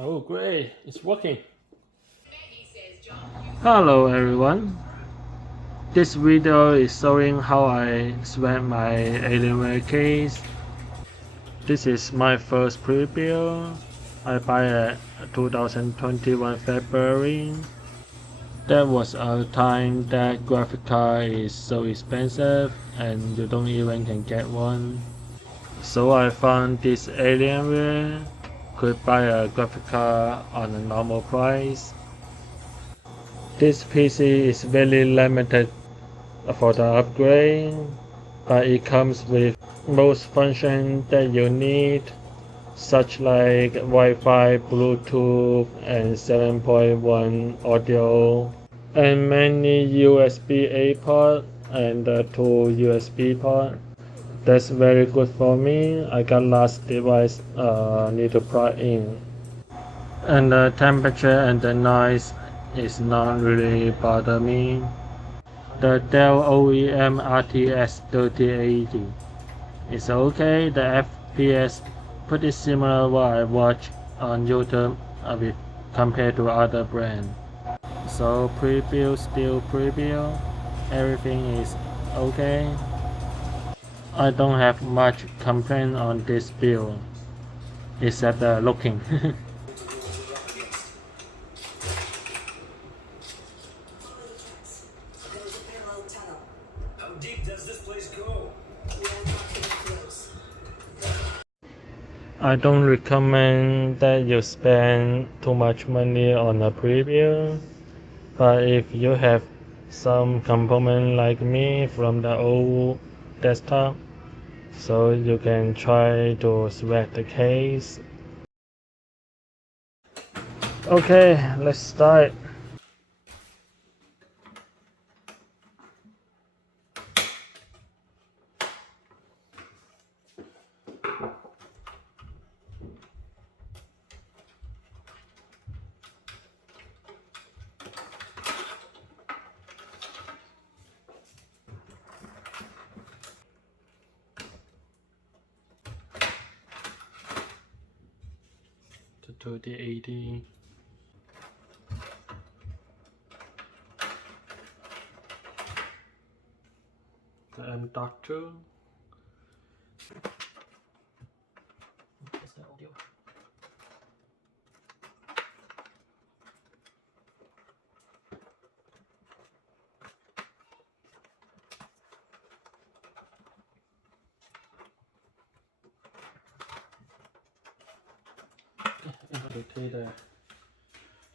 Oh great, it's working. Hello everyone. This video is showing how I swap my Alienware case. This is my first preview. I buy it 2021 February. There was a time that graphic card is so expensive and you don't even can get one. So I found this Alienware could buy a graphic card on a normal price. This PC is very limited for the upgrade, but it comes with most functions that you need, such like Wi-Fi, Bluetooth, and 7.1 audio, and many USB-A port and 2 USB port. That's very good for me. I got last device need to plug in. And the temperature and the noise is not really bother me. The Dell OEM RTX 3080 is okay. The FPS pretty similar what I watch on YouTube with compared to other brand. So preview, still preview. Everything is okay. I don't have much complaint on this build except the looking. How deep does this place go? I don't recommend that you spend too much money on a preview, but if you have some component like me from the old desktop, so you can try to swap the case. Okay, let's start. The 3080. The M.2. To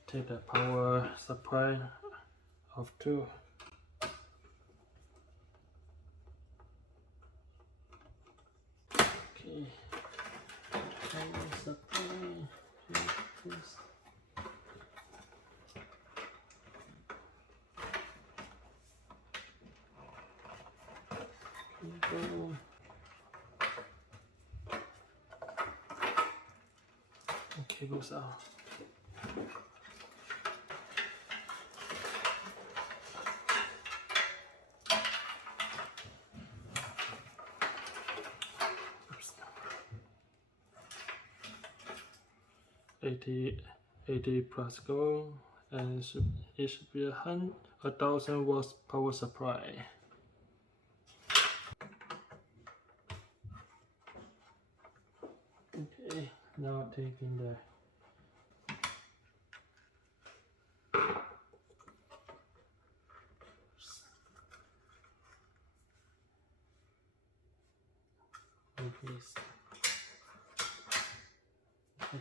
take the power supply off too. Okay, power supply. This. Go. Cables out. Oops. 80 plus go, and it should be 1,000 watts power supply. Okay, now taking the case. Okay.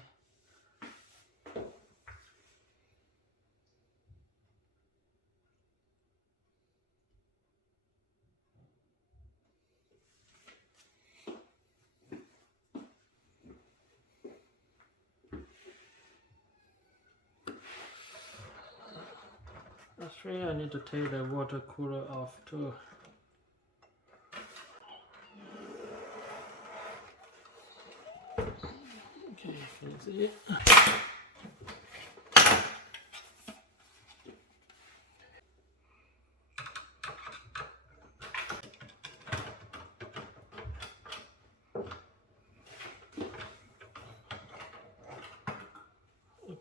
Actually, I need to take the water cooler off too. Okay, can you see it?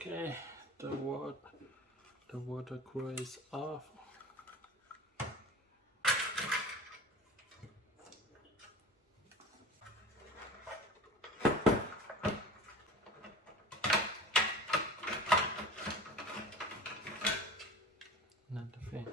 Okay, the water cooler is off. Not the fan.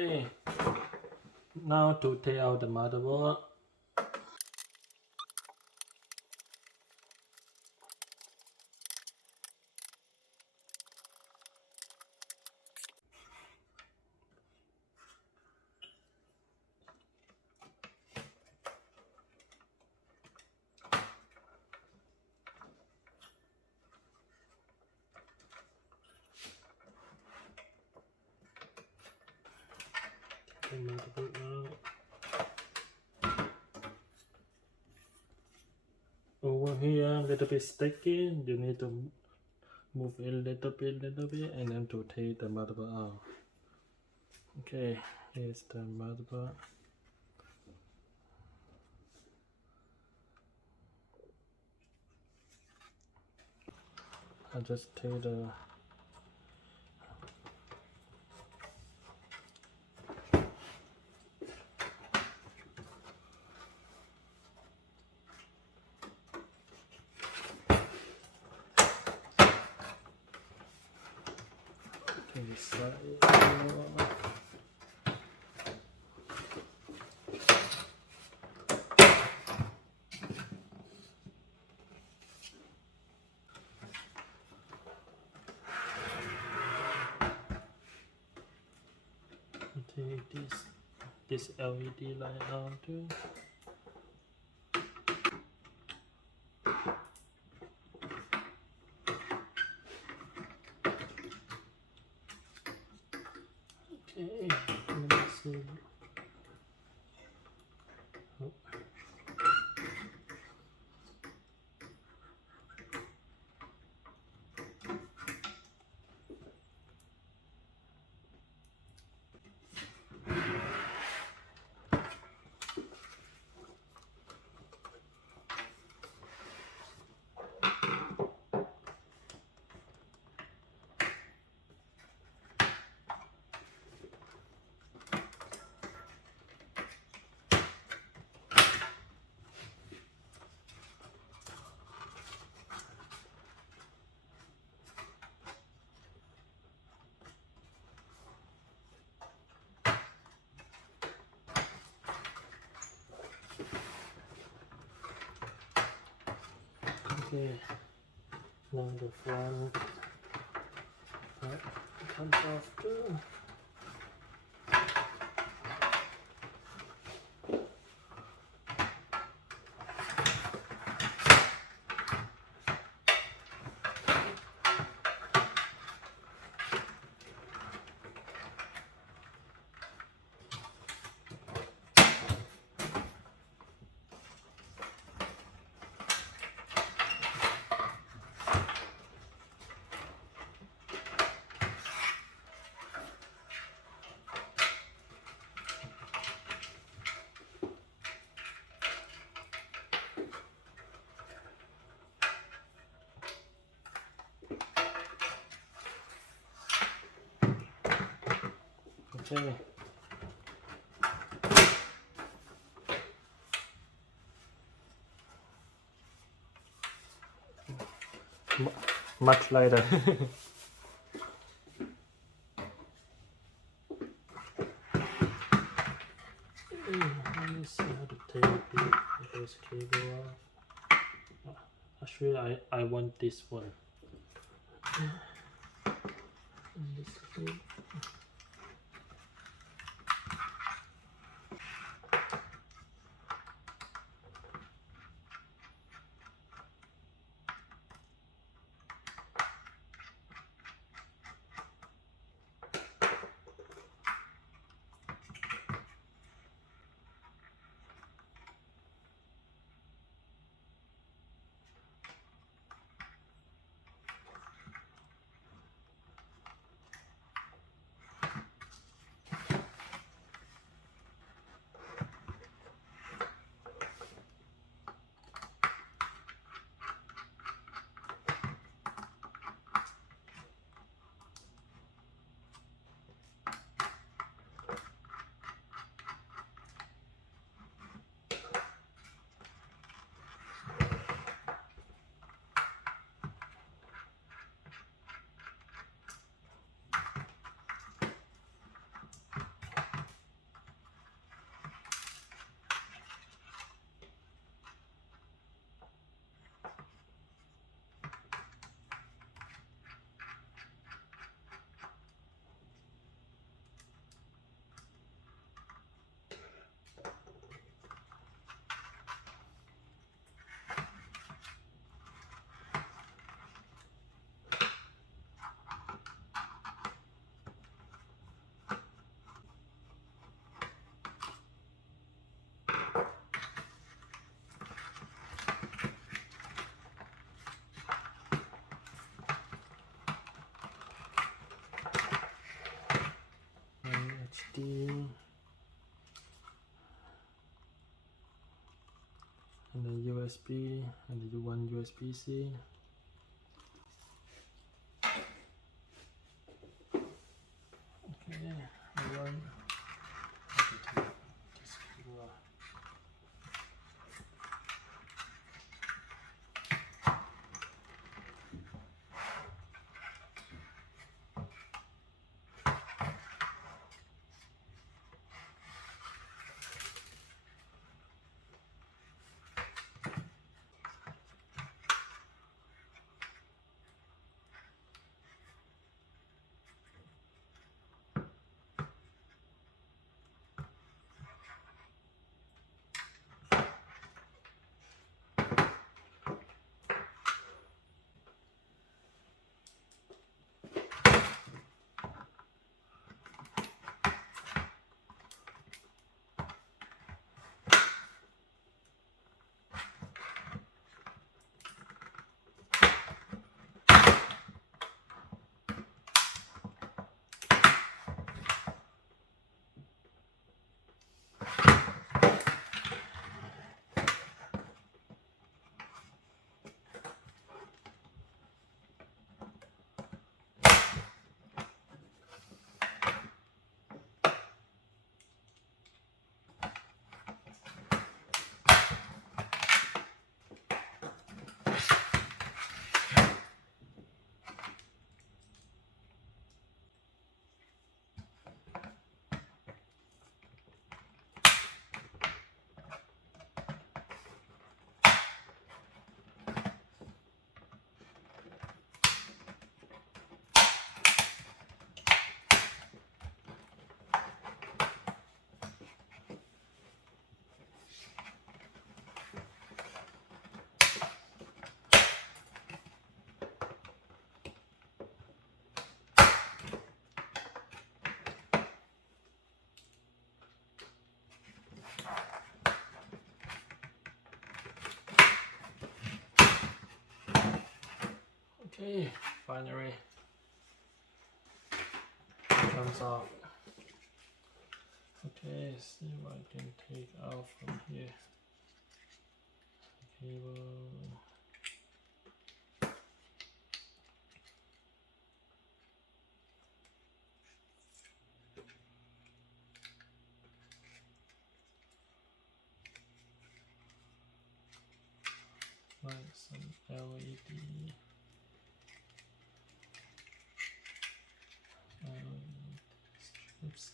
Okay, now to take out the motherboard. The motherboard now. Over here, a little bit sticky. You need to move it a little bit, and then to take the motherboard out. Okay, here's the motherboard. I just take the side. Take this LED light out too. Okay, let me see. Oh. Okay, now the front part comes off too. Okay. Much lighter. Let me see how to take this cable off. Actually, I want this one. USB and one USB-C. Okay, one. Okay, finally it comes off. Okay, see what I can take out from here. Cable. Like some LED. Strips.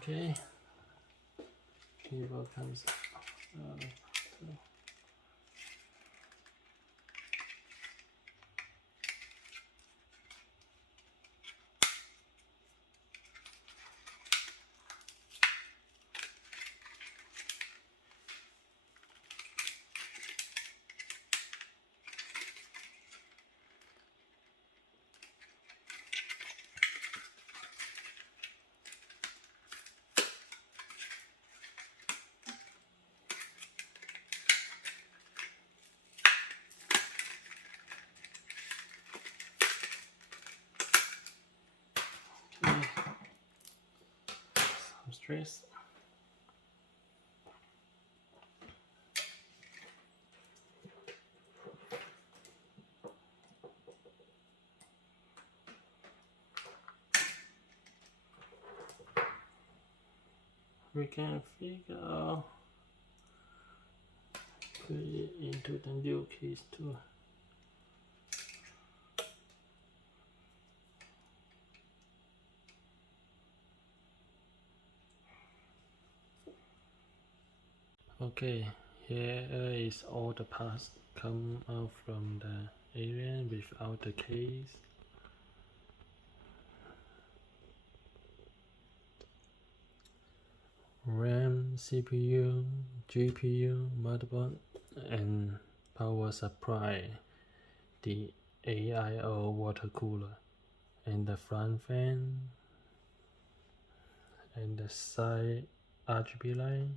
Okay, cable comes out. Okay, some stress. We can figure out, put it into the new case too. Okay, Here is all the parts come out from the Alien without the case. RAM, CPU, GPU, motherboard, and power supply, the AIO water cooler, and the front fan, and the side RGB light.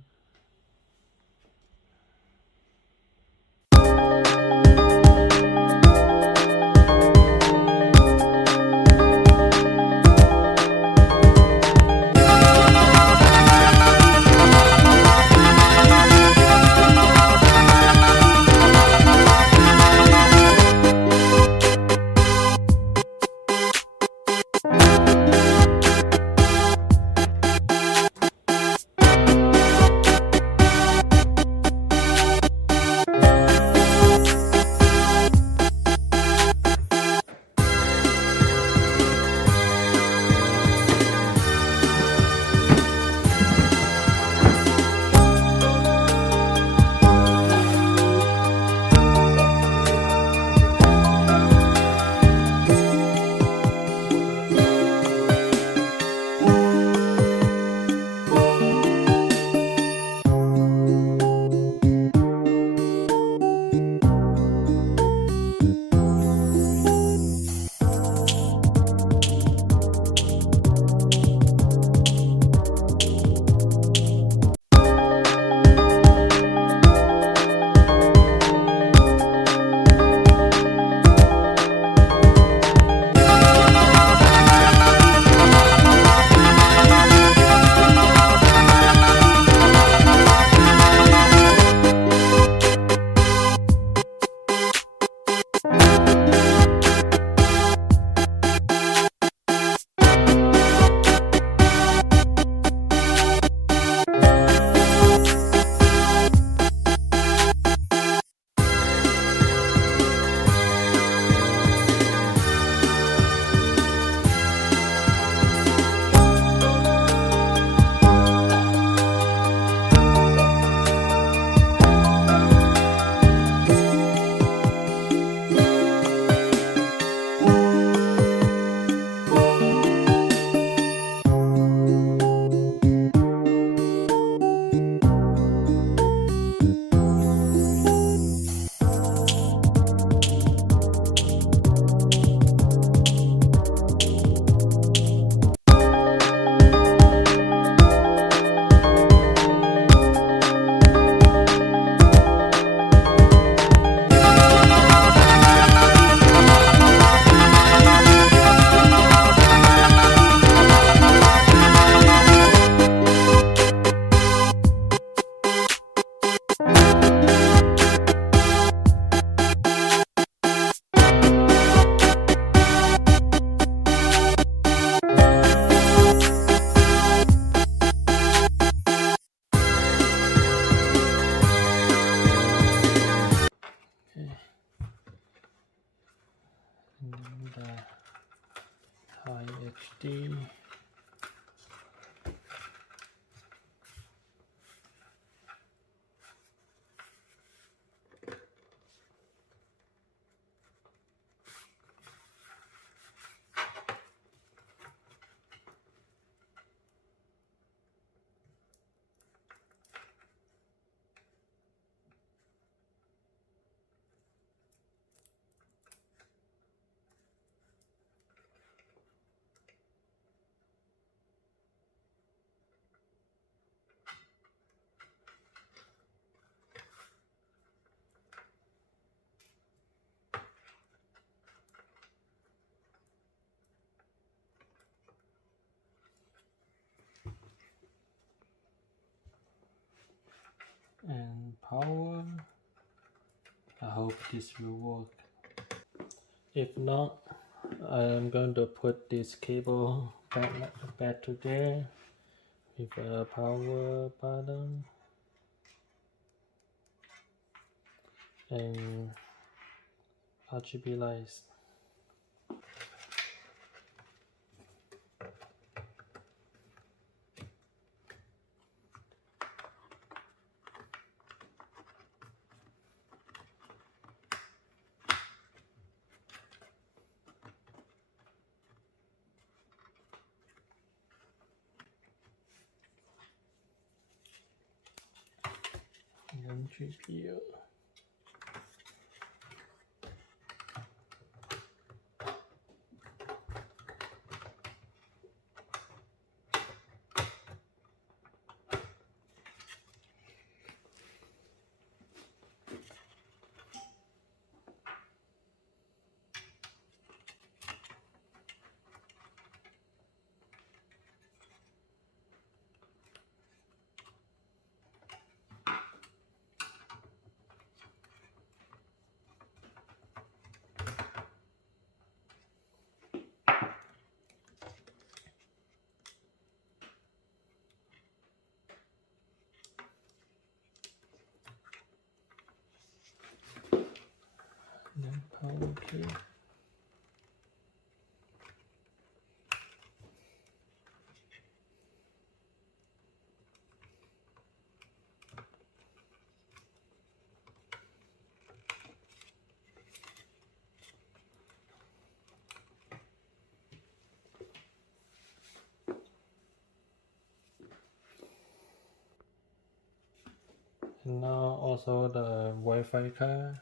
The high HD. And power. I hope this will work. If not, I am going to put this cable back to there with a power button and RGB lights. and GPU. And then power cable. And now also the Wi-Fi card.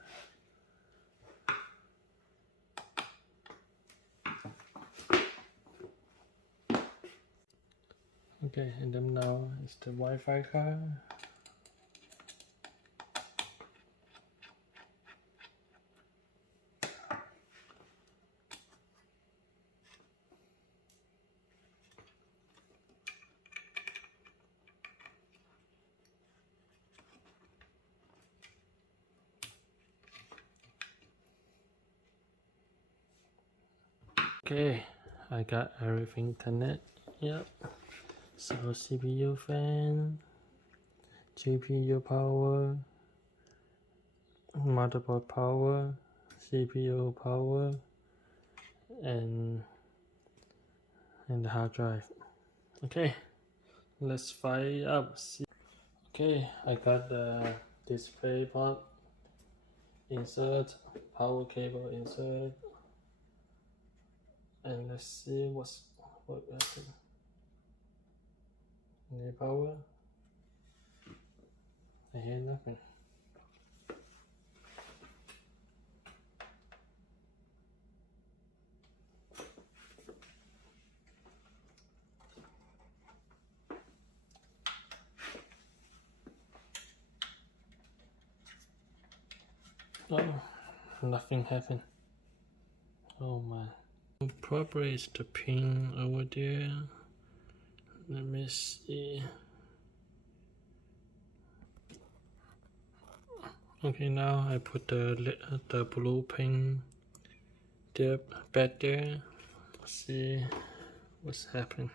Okay, and then now is the Wi-Fi card. Okay, I got everything connected. Yep. So CPU fan, GPU power, motherboard power, CPU power, and the hard drive. Okay, let's fire it up. Okay, I got the display port insert, power cable insert, and let's see what happened. Any power? I hear nothing. Oh, nothing happened. Oh man. Probably it's the pin over there. Let me see. Okay, now I put the blue pin there back there. Let's see what's happening.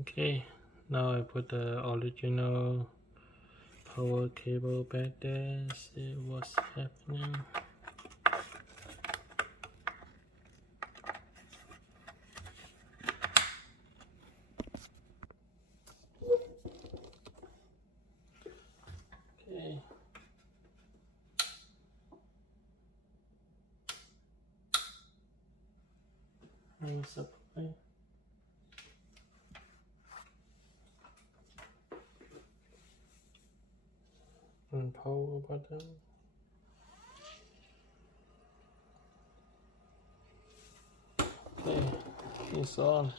Okay, now I put the original power cable back there. See what's happening. Okay. Main supply. And power button. Okay, it's on.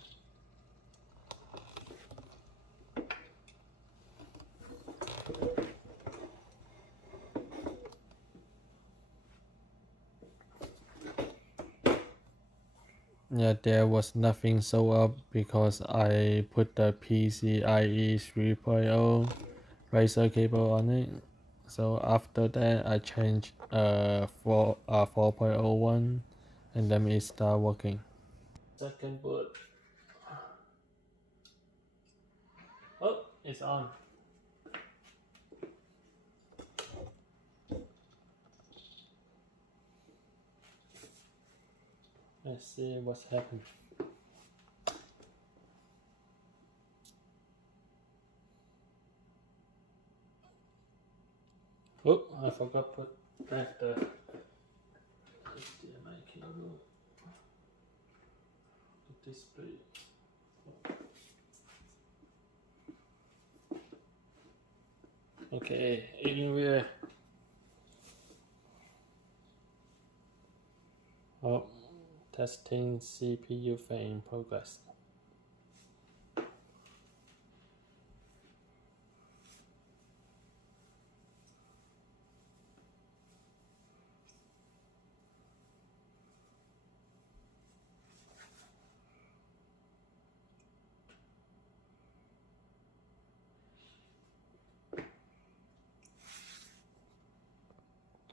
Yeah, there was nothing show up because I put the PCIe 3.0 Razer cable on it. So after that I changed 4.01 and then it start working. Second boot. Oh, it's on. Let's see what's happened. Oh, I forgot to put back the HDMI cable. The display. Okay, Alienware. Oh, testing CPU fan in progress.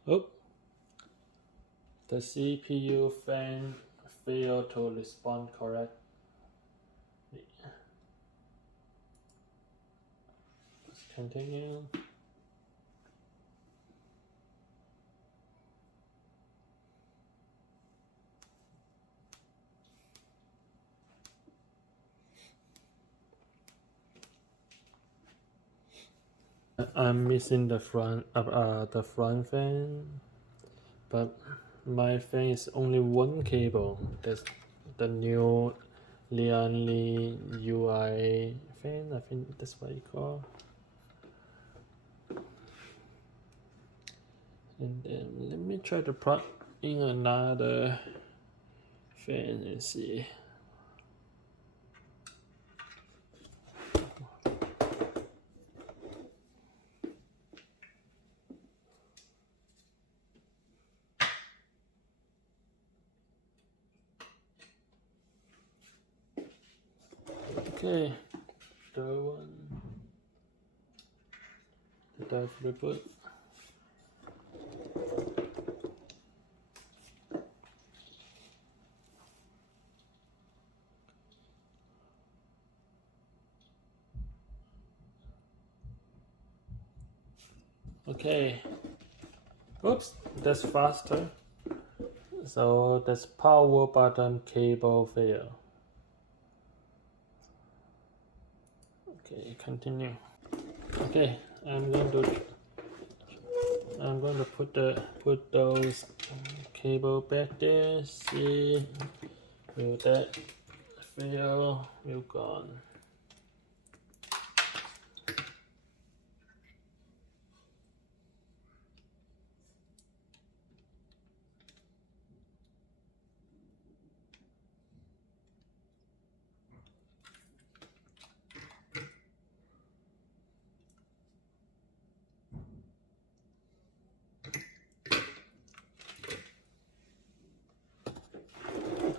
Oh, the CPU fan failed to respond correctly. Let's continue. I'm missing the front fan, but my fan is only one cable. That's the new Lianli UI fan. I think that's what you call. And then let me try to plug in another fan and see. Okay, the one, the dive reboot. Okay, oops, that's faster. So that's power button cable fail. Okay, continue. Okay, I'm going to put those cable back there. See, will that fail? Will gone.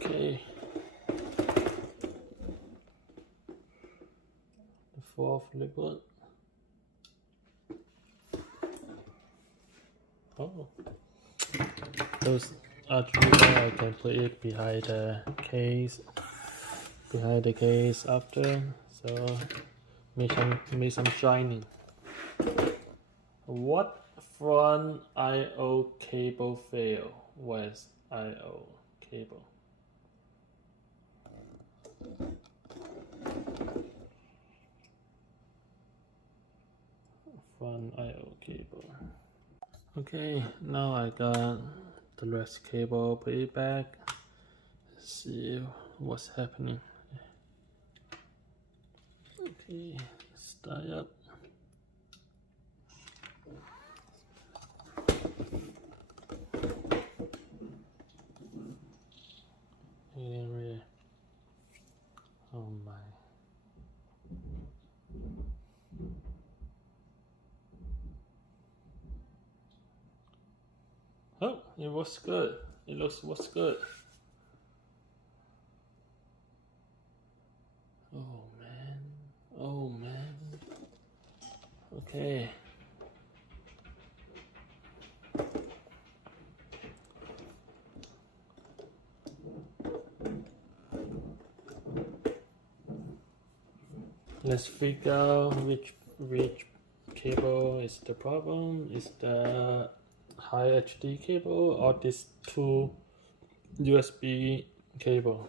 Okay. The fourth reboot. Oh, those attributes I can put it behind the case. Behind the case after, so make some shining. What front I/O cable fail? Where's I/O cable? Front I/O cable. Okay, now I got the rest cable. Put it back. Let's see what's happening. Okay, start up. Alienware. Oh my. Oh, it was good. It was good. Oh man. Oh man. Okay. Let's figure out which cable is the problem. Is the high HD cable or these two USB cable?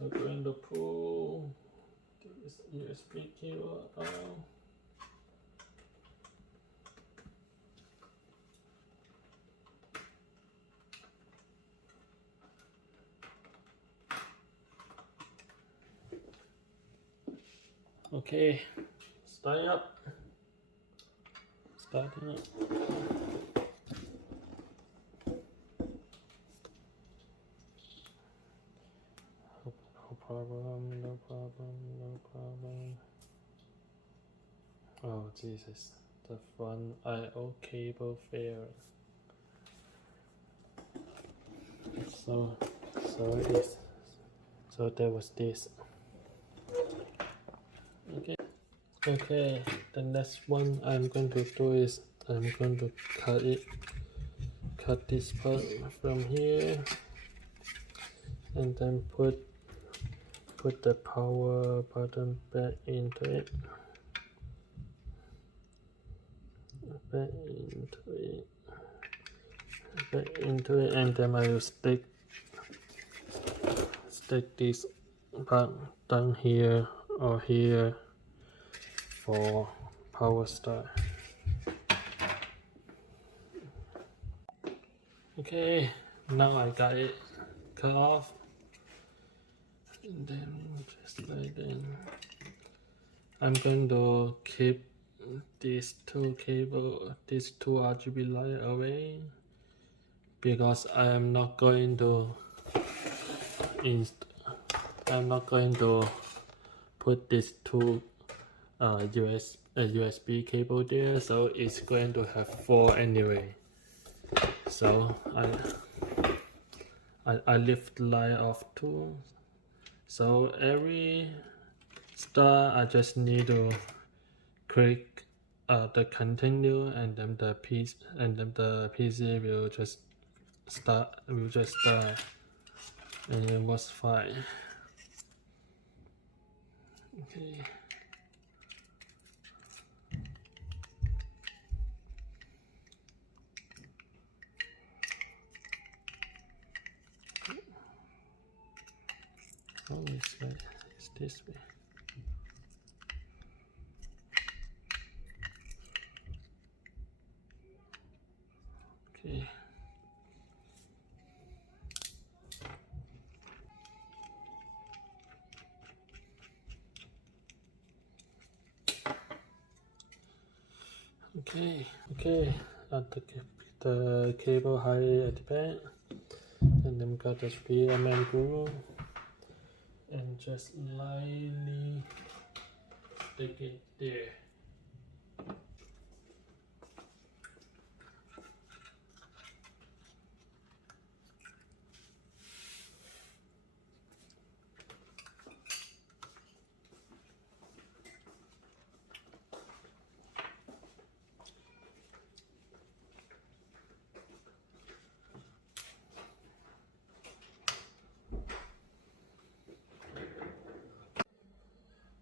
I'm going to pull this USB cable out. Okay, starting up. Starting up. No problem, no problem, no problem. Oh Jesus, the front I/O cable failed. So there was this. Okay, the next one I'm going to do is I'm going to cut this part from here, and then put the power button back into it. Back into it, and then I will stick this part down here or here for power start. Okay, now I got it cut off, and then just like that. I'm going to keep these two RGB light away because I am not going to put these two USB cable there, so it's going to have 4 anyway. So I lift the light off too. So every start I just need to click the continue, and then the PC will just start, and it was fine. Okay. Oh, it's this way. Okay. Okay. The cable high at the back, and then got the 3mm groove, and just lightly stick it there.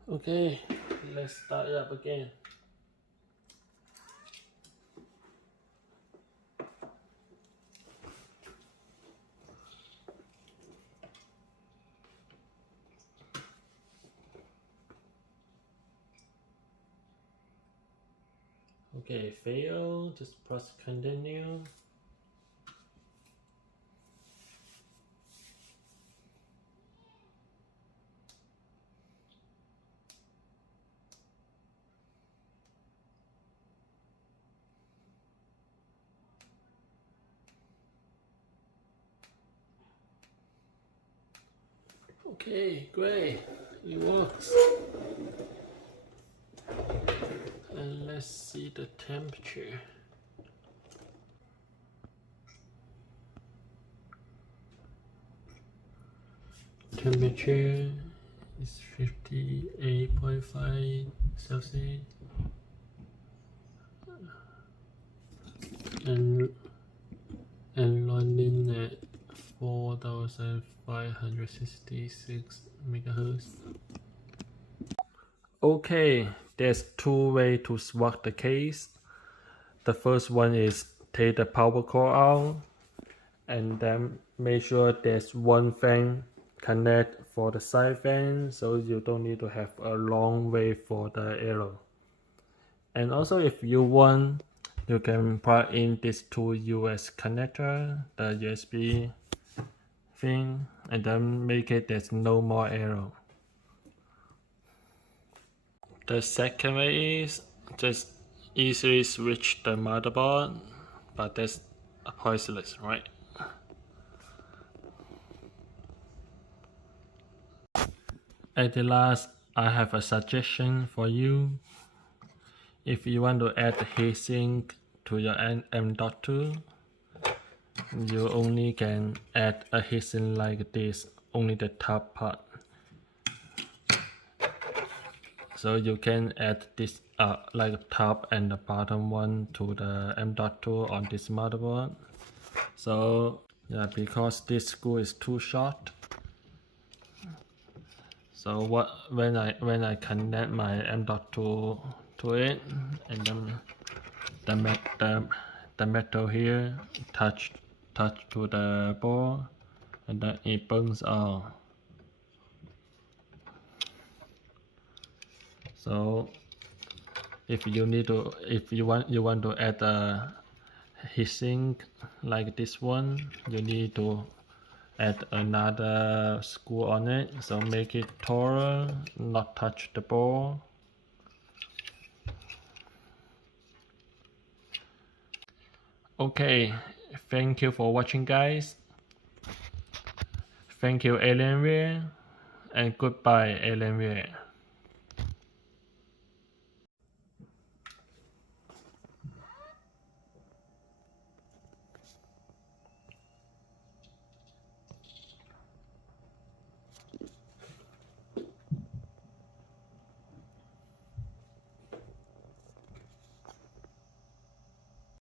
Okay, let's start it up again. Okay, fail, just press continue. Okay, great, it works. And let's see the temperature. Temperature is 58.5 Celsius, and running at 4566 megahertz. Okay, there's 2 ways to swap the case. The first one is take the power cord out, and then make sure there's one fan connect for the side fan, so you don't need to have a long way for the arrow. And also, if you want, you can plug in these 2 US connector, the USB thing, and then make it there's no more arrow. The second way is just easily switch the motherboard, but that's pointless, right? At the last, I have a suggestion for you. If you want to add heatsink to your M.2, you only can add a heatsink like this, only the top part. So you can add this like top and the bottom one to the M.2 on this motherboard. So yeah, because this screw is too short. So when I connect my M.2 to it, and then the metal here touch to the board, and then it burns out. So if you want to add a heatsink like this one, you need to add another screw on it, so make it taller, not touch the board. Okay, thank you for watching, guys. Thank you, Alienware, and goodbye, Alienware.